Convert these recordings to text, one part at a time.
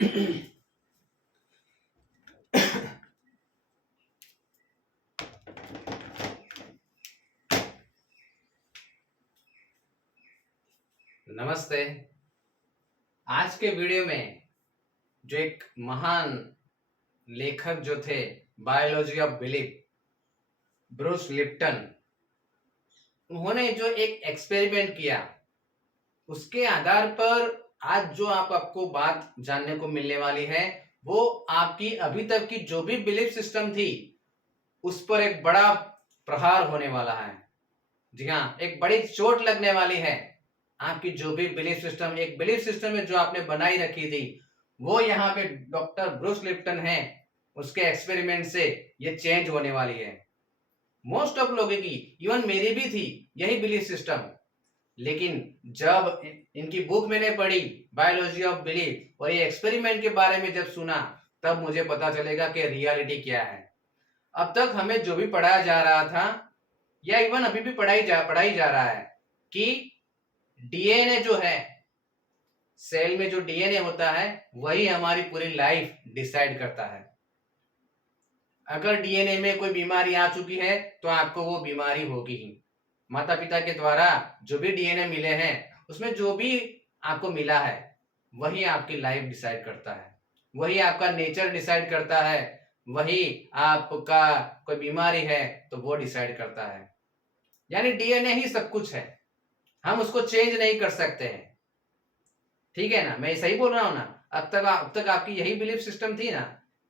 नमस्ते। आज के वीडियो में जो एक महान लेखक जो थे biology of belief, Bruce Lipton, उन्होंने जो एक एक्सपेरिमेंट किया उसके आधार पर आज जो आपको बात जानने को मिलने वाली है वो आपकी अभी तक की जो भी बिलीफ सिस्टम थी उस पर एक बड़ा प्रहार होने वाला है। जी हाँ, एक बड़ी चोट लगने वाली है। आपकी जो भी बिलीफ सिस्टम, एक बिलीफ सिस्टम में जो आपने बनाई रखी थी वो यहाँ पे डॉक्टर ब्रूस लिप्टन है, उसके एक्सपेरिमेंट से ये चेंज होने वाली है। मोस्ट ऑफ लोगों की, इवन मेरी भी थी यही बिलीफ सिस्टम, लेकिन जब इनकी बुक मैंने पढ़ी बायोलॉजी ऑफ बिलीफ और ये एक्सपेरिमेंट के बारे में जब सुना तब मुझे पता चलेगा कि रियलिटी क्या है। अब तक हमें जो भी पढ़ाया जा रहा था या इवन अभी भी पढ़ाई जा रहा है कि डीएनए जो है, सेल में जो डीएनए होता है वही हमारी पूरी लाइफ डिसाइड करता है। अगर डीएनए में कोई बीमारी आ चुकी है तो आपको वो बीमारी होगी ही। माता पिता के द्वारा जो भी डीएनए मिले हैं उसमें जो भी आपको मिला है वही आपकी लाइफ डिसाइड करता है, वही आपका नेचर डिसाइड करता है, वही आपका कोई बीमारी है तो वो डिसाइड करता है। यानी डीएनए ही सब कुछ है, हम उसको चेंज नहीं कर सकते हैं। ठीक है ना, मैं सही बोल रहा हूं ना? अब तक आपकी यही बिलीफ सिस्टम थी ना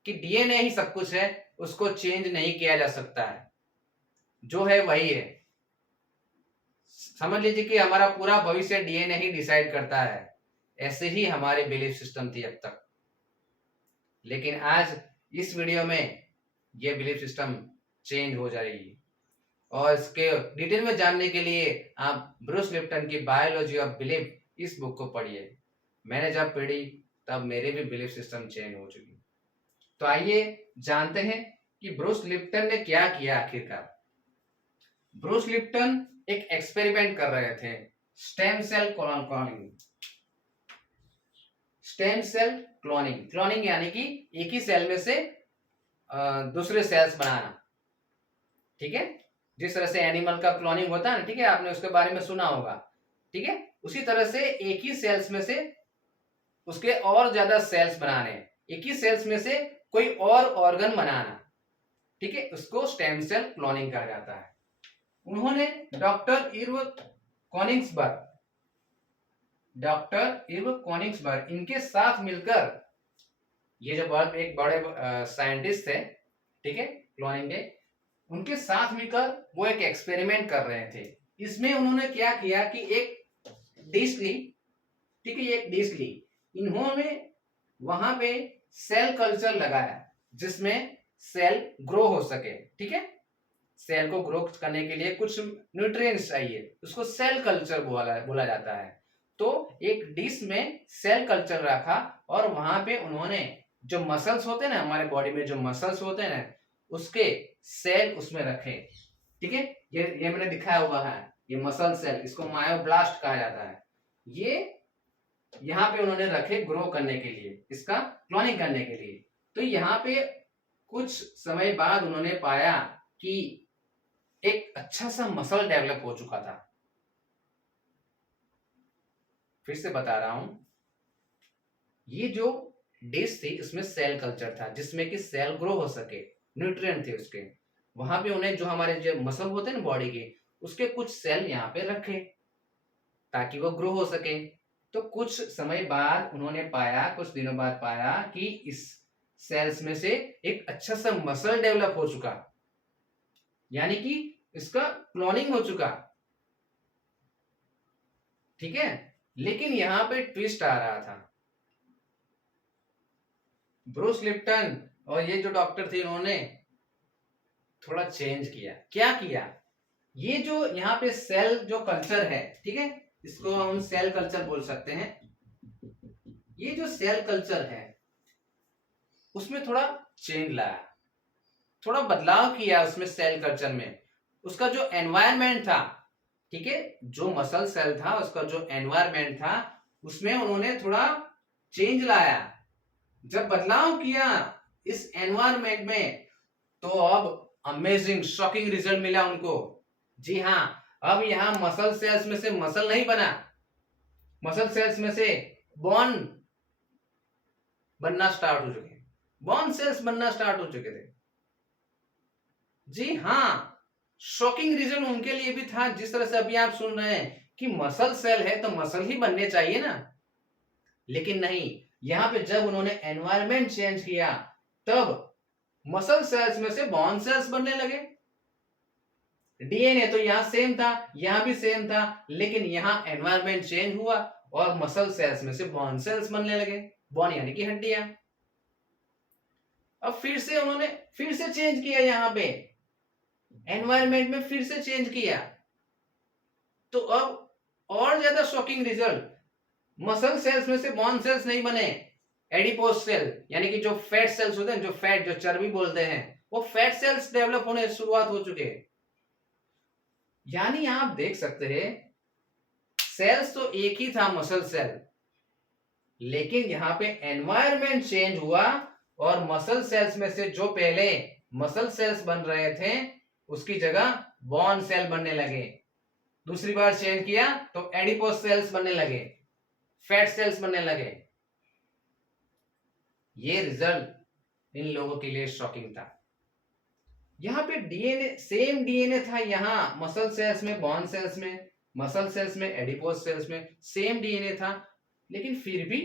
कि डीएनए ही सब कुछ है, उसको चेंज नहीं किया जा सकता है, जो है वही है। समझ लीजिए कि हमारा पूरा भविष्य डीएनए ही डिसाइड करता है। ऐसे ही हमारी बिलीफ सिस्टम थी अब तक, लेकिन आज इस वीडियो में ये बिलीफ सिस्टम चेंज हो जाएगी। और इसके डिटेल में जानने के लिए आप ब्रूस लिप्टन की बायोलॉजी ऑफ बिलीफ इस बुक को पढ़िए। मैंने जब पढ़ी तब मेरे भी बिलीफ सिस्टम चेंज हो चुकी। तो आइए जानते हैं कि ब्रूस लिप्टन ने क्या किया आखिरकार। ब्रूस लिप्टन एक एक्सपेरिमेंट कर रहे थे, stem cell cloning. Stem cell cloning, cloning यानी कि एक ही सेल में से दूसरे सेल्स बनाना। ठीक है, जिस तरह से एनिमल का क्लोनिंग होता है ना, ठीक है, आपने उसके बारे में सुना होगा। ठीक है, उसी तरह से एक ही सेल्स में से उसके और ज्यादा सेल्स बनाने, एक ही सेल्स में से कोई और ऑर्गन बनाना। ठीक है, उसको स्टेम सेल क्लोनिंग कहा जाता है। उन्होंने डॉक्टर इर्व कोनिग्सबर्ग इनके साथ मिलकर, ये जो बहुत एक बड़े साइंटिस्ट थे, ठीक है, क्लोनिंग के, उनके साथ मिलकर वो एक एक्सपेरिमेंट कर रहे थे। इसमें उन्होंने क्या किया कि एक डिश ली, ठीक है, एक डिश ली, इन्होंने वहां पे सेल कल्चर लगाया जिसमें सेल ग्रो हो सके। ठीक है, सेल को ग्रो करने के लिए कुछ न्यूट्रिएंट्स चाहिए, उसको सेल कल्चर बोला जाता है। तो एक डिश में सेल कल्चर रखा और वहां पे उन्होंने जो मसल्स होते हैं ना, हमारे बॉडी में जो मसल्स होते हैं ना, उसके सेल उसमें रखे। ठीक है, ये मैंने दिखाया हुआ है, ये मसल सेल, इसको मायोब्लास्ट कहा जाता है। ये यहाँ पे उन्होंने रखे ग्रो करने के लिए, इसका क्लोनिंग करने के लिए। तो यहाँ पे कुछ समय बाद उन्होंने पाया कि एक अच्छा सा मसल डेवलप हो चुका था। फिर से बता रहा हूं, ये जो डिश थी इसमें सेल कल्चर था जिसमें कि सेल ग्रो हो सके, न्यूट्रिएंट थे उसके। वहां पे उन्हें जो हमारे जो मसल होते हैं ना बॉडी के, उसके कुछ सेल यहाँ पे रखे ताकि वो ग्रो हो सके। तो कुछ समय बाद उन्होंने पाया, कुछ दिनों बाद पाया कि इस सेल्स में से एक अच्छा सा मसल डेवलप हो चुका, यानी कि इसका क्लोनिंग हो चुका। ठीक है, लेकिन यहां पे ट्विस्ट आ रहा था। ब्रूस लिप्टन और ये जो डॉक्टर थे उन्होंने थोड़ा चेंज किया। क्या किया? ये जो यहाँ पे सेल जो कल्चर है, ठीक है, इसको हम सेल कल्चर बोल सकते हैं। ये जो सेल कल्चर है उसमें थोड़ा चेंज लाया, थोड़ा बदलाव किया उसमें सेल कल्चर में। उसका जो एनवायरनमेंट था, ठीक है, जो मसल सेल था उसका जो एनवायरनमेंट था उसमें उन्होंने थोड़ा चेंज लाया। जब बदलाव किया इस एनवायरमेंट में, तो अब अमेजिंग शॉकिंग रिजल्ट मिला उनको। जी हाँ, अब यहाँ मसल सेल्स में से मसल नहीं बना, मसल सेल्स में से बोन बनना स्टार्ट हो चुके, बोन सेल्स बनना स्टार्ट हो चुके थे। जी हाँ, शॉकिंग रीजन उनके लिए भी था। जिस तरह से अभी आप सुन रहे हैं कि मसल सेल है तो मसल ही बनने चाहिए ना, लेकिन नहीं, यहां पे जब उन्होंने एनवायरनमेंट चेंज किया तब मसल सेल्स में से बोन सेल्स बनने लगे। डीएनए तो यहां सेम था, यहां भी सेम था, लेकिन यहां एनवायरनमेंट चेंज हुआ और मसल सेल्स में से बोन सेल्स बनने लगे। बोन यानी कि हड्डियां। अब फिर से उन्होंने फिर से चेंज किया, यहां पे एनवायरनमेंट में फिर से चेंज किया, तो अब और ज्यादा शॉकिंग रिजल्ट, मसल सेल्स में से बोन सेल्स नहीं बने, एडिपोस सेल यानी कि जो फैट सेल्स होते हैं, जो फैट, जो चर्बी बोलते हैं, वो फैट सेल्स डेवलप होने शुरुआत हो चुके हैं। यानी आप देख सकते हैं सेल्स तो एक ही था, मसल सेल, लेकिन यहां पे एनवायरनमेंट चेंज हुआ और मसल सेल्स में से जो पहले मसल सेल्स बन रहे थे उसकी जगह बोन सेल बनने लगे। दूसरी बार चेंज किया तो एडिपोस सेल्स बनने लगे, फैट सेल्स बनने लगे। ये रिजल्ट इन लोगों के लिए शॉकिंग था। यहाँ पे डीएनए सेम डीएनए था, यहाँ मसल सेल्स में, बोन सेल्स में, मसल सेल्स में, एडिपोस सेल्स में सेम डीएनए था, लेकिन फिर भी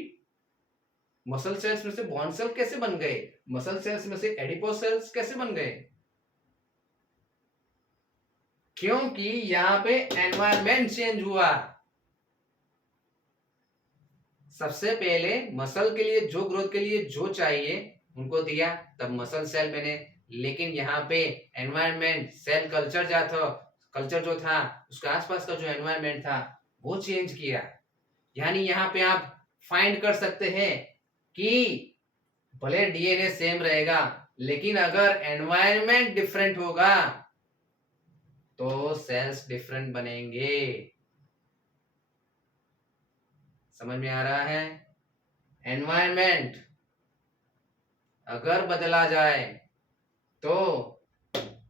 मसल सेल्स में से बोन सेल कैसे बन गए, मसल सेल्स में से एडिपोस सेल्स कैसे बन गए? क्योंकि यहाँ पे एनवायरनमेंट चेंज हुआ। सबसे पहले मसल के लिए, जो ग्रोथ के लिए जो चाहिए उनको दिया, तब मसल सेल बने। लेकिन यहाँ पे एनवायरनमेंट, सेल कल्चर कल्चर जो था, उसके आसपास का जो एनवायरनमेंट था वो चेंज किया। यानी यहाँ पे आप फाइंड कर सकते हैं कि भले डीएनए सेम रहेगा, लेकिन अगर एनवायरनमेंट डिफरेंट होगा तो सेल्स डिफरेंट बनेंगे। समझ में आ रहा है? एनवायरनमेंट अगर बदला जाए तो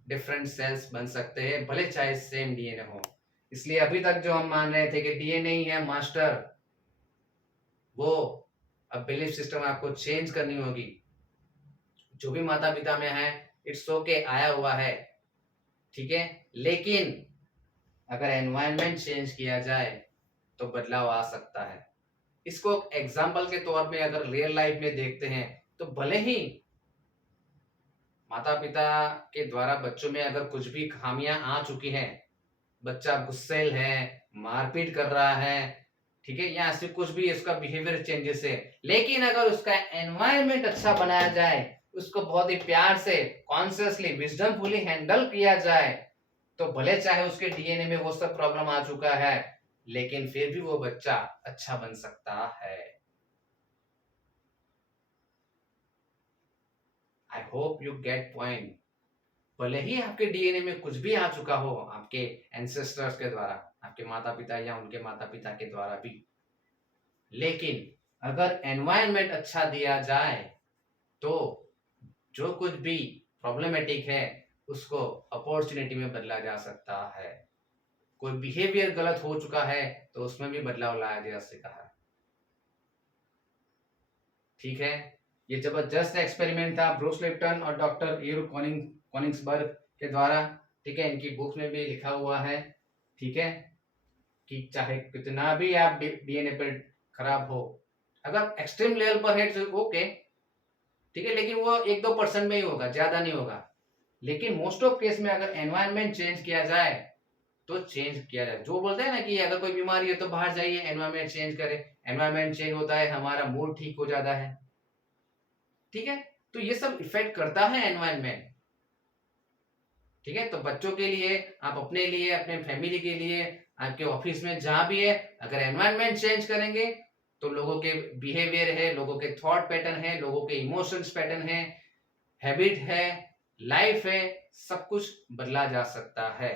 डिफरेंट सेल्स बन सकते हैं, भले चाहे सेम डीएनए हो। इसलिए अभी तक जो हम मान रहे थे कि डीएनए ही है मास्टर, वो अब बिलीफ सिस्टम आपको चेंज करनी होगी। जो भी माता पिता में है इट्स ओके, आया हुआ है, ठीक है, लेकिन अगर एनवायरनमेंट चेंज किया जाए तो बदलाव आ सकता है। इसको एग्जाम्पल के तौर पे अगर रियल लाइफ में देखते हैं तो भले ही माता पिता के द्वारा बच्चों में अगर कुछ भी खामियां आ चुकी हैं, बच्चा गुस्सैल है, मारपीट कर रहा है, ठीक है, या ऐसे कुछ भी इसका बिहेवियर चेंजेस है, लेकिन अगर उसका एनवायरनमेंट अच्छा बनाया जाए, उसको बहुत ही प्यार से, कॉन्शियसली, विजडमफुली हैंडल किया जाए, तो भले चाहे उसके डीएनए में वो सब प्रॉब्लम आ चुका है, लेकिन फिर भी वो बच्चा अच्छा बन सकता है। I hope you get point. भले ही आपके डीएनए में कुछ भी आ चुका हो, आपके एंसेस्टर्स के द्वारा, आपके माता पिता या उनके माता पिता के द्वारा भी, लेकिन अगर एनवायरनमेंट अच्छा दिया जाए तो जो कुछ भी प्रॉब्लमेटिक है उसको अपॉर्चुनिटी में बदला जा सकता है। कोई बिहेवियर गलत हो चुका है तो उसमें भी बदलाव लाया जा सकता है। ठीक है, ये जबरदस्त एक्सपेरिमेंट था ब्रूस लिप्टन और डॉक्टर ईरू कोनिग्सबर्ग के द्वारा। ठीक है, इनकी बुक्स में भी लिखा हुआ है, ठीक है, कि चाहे कितना भी आप डीएनए पर खराब हो, अगर एक्सट्रीम लेवल पर है तो ओके, ठीक है, लेकिन वो 1-2% में ही होगा, ज्यादा नहीं होगा। लेकिन मोस्ट ऑफ केस में अगर एनवायरनमेंट चेंज किया जाए तो चेंज किया जाए। जो बोलते हैं ना कि अगर कोई बीमारी है तो बाहर जाइए, एनवायरनमेंट चेंज करें, एनवायरनमेंट चेंज होता है, हमारा मूड ठीक हो जाता है, ठीक है, तो ये सब इफेक्ट करता है एनवायरनमेंट। ठीक है, तो बच्चों के लिए, आप अपने लिए, अपने फैमिली के लिए, आपके ऑफिस में जहां भी है, अगर एनवायरनमेंट चेंज करेंगे तो लोगों के बिहेवियर है, लोगों के थॉट पैटर्न है, लोगों के इमोशंस पैटर्न है, हैबिट है, लाइफ है, सब कुछ बदला जा सकता है।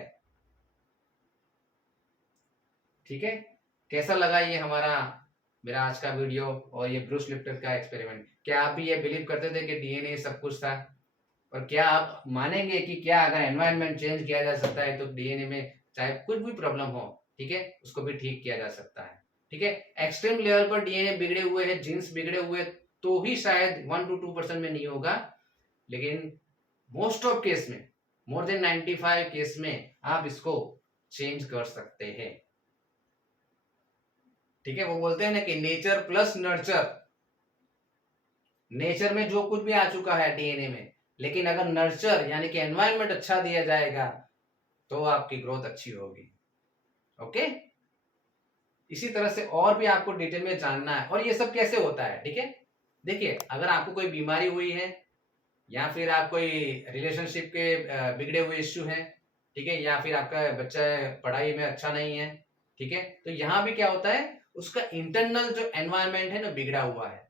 ठीक है, कैसा लगा ये हमारा मेरा आज का वीडियो और ये ब्रूस लिप्टन का एक्सपेरिमेंट। क्या आप भी ये बिलीव करते थे कि डीएनए सब कुछ था? और क्या आप मानेंगे कि क्या अगर एनवायरनमेंट चेंज किया जा सकता है तो डीएनए में चाहे कुछ भी प्रॉब्लम हो, ठीक है, उसको भी ठीक किया जा सकता है? ठीक है, एक्सट्रीम लेवल पर डीएनए बिगड़े हुए हैं, जीन्स बिगड़े हुए, तो ही शायद 1 to 2% में नहीं होगा, लेकिन मोस्ट ऑफ केस में, मोर देन 95 केस में आप इसको चेंज कर सकते हैं। ठीक है, वो बोलते हैं ना कि नेचर प्लस नर्चर। नेचर में जो कुछ भी आ चुका है डीएनए में, लेकिन अगर नर्चर यानी कि एनवायरनमेंट अच्छा दिया जाएगा तो आपकी ग्रोथ अच्छी होगी। ओके, इसी तरह से और भी आपको डिटेल में जानना है और ये सब कैसे होता है। ठीक है, देखिए, अगर आपको कोई बीमारी हुई है या फिर आप कोई रिलेशनशिप के बिगड़े हुए इश्यू हैं, ठीक है, या फिर आपका बच्चा पढ़ाई में अच्छा नहीं है, ठीक है, तो यहाँ भी क्या होता है, उसका इंटरनल जो एनवायरनमेंट है ना बिगड़ा हुआ है।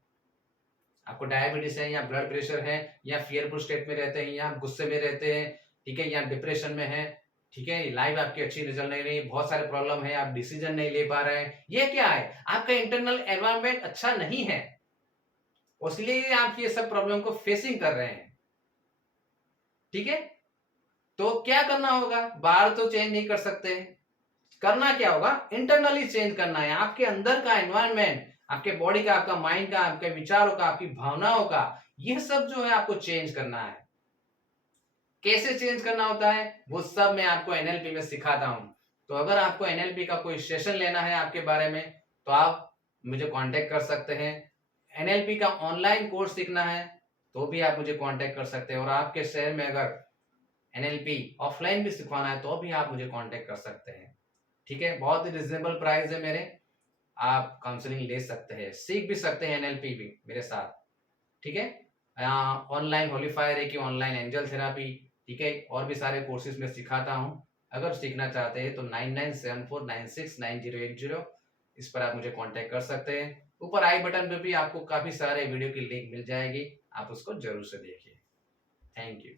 आपको डायबिटीज है या ब्लड प्रेशर है या फियरफुल स्टेट में रहते हैं या आप गुस्से में रहते हैं, ठीक है, या डिप्रेशन में है, ठीक है, लाइफ आपकी अच्छी रिजल्ट नहीं रही, बहुत सारे प्रॉब्लम है, आप डिसीजन नहीं ले पा रहे हैं, ये क्या है, आपका इंटरनल एनवायरनमेंट अच्छा नहीं है, इसलिए आप ये सब प्रॉब्लम को फेसिंग कर रहे हैं। ठीक है, तो क्या करना होगा, बाहर तो चेंज नहीं कर सकते, करना क्या होगा, इंटरनली चेंज करना है। आपके अंदर का एनवायरनमेंट, आपके बॉडी का, आपका माइंड का, आपके विचारों का, आपकी भावनाओं का, यह सब जो है आपको चेंज करना है। कैसे चेंज करना होता है वो सब मैं आपको एनएलपी में सिखाता हूं। तो अगर आपको एनएलपी का कोई सेशन लेना है आपके बारे में तो आप मुझे कांटेक्ट कर सकते हैं। एनएलपी का ऑनलाइन कोर्स सीखना है तो भी आप मुझे कांटेक्ट कर सकते हैं, और आपके शहर में अगर एनएलपी ऑफलाइन भी सिखवाना है तो भी आप मुझे कांटेक्ट कर सकते हैं। ठीक है, बहुत ही रिजनेबल प्राइस है मेरे, आप काउंसलिंग ले सकते हैं, सीख भी सकते हैं एनएलपी भी मेरे साथ। ठीक है, ऑनलाइन होलीफायर है कि ऑनलाइन एंजल थेरापी, ठीक है, और भी सारे कोर्सेज में सिखाता हूं। अगर सीखना चाहते हैं तो 9974969080 इस पर आप मुझे कांटेक्ट कर सकते हैं। ऊपर आई बटन पे भी आपको काफी सारे वीडियो की लिंक मिल जाएगी, आप उसको जरूर से देखिए। Thank you.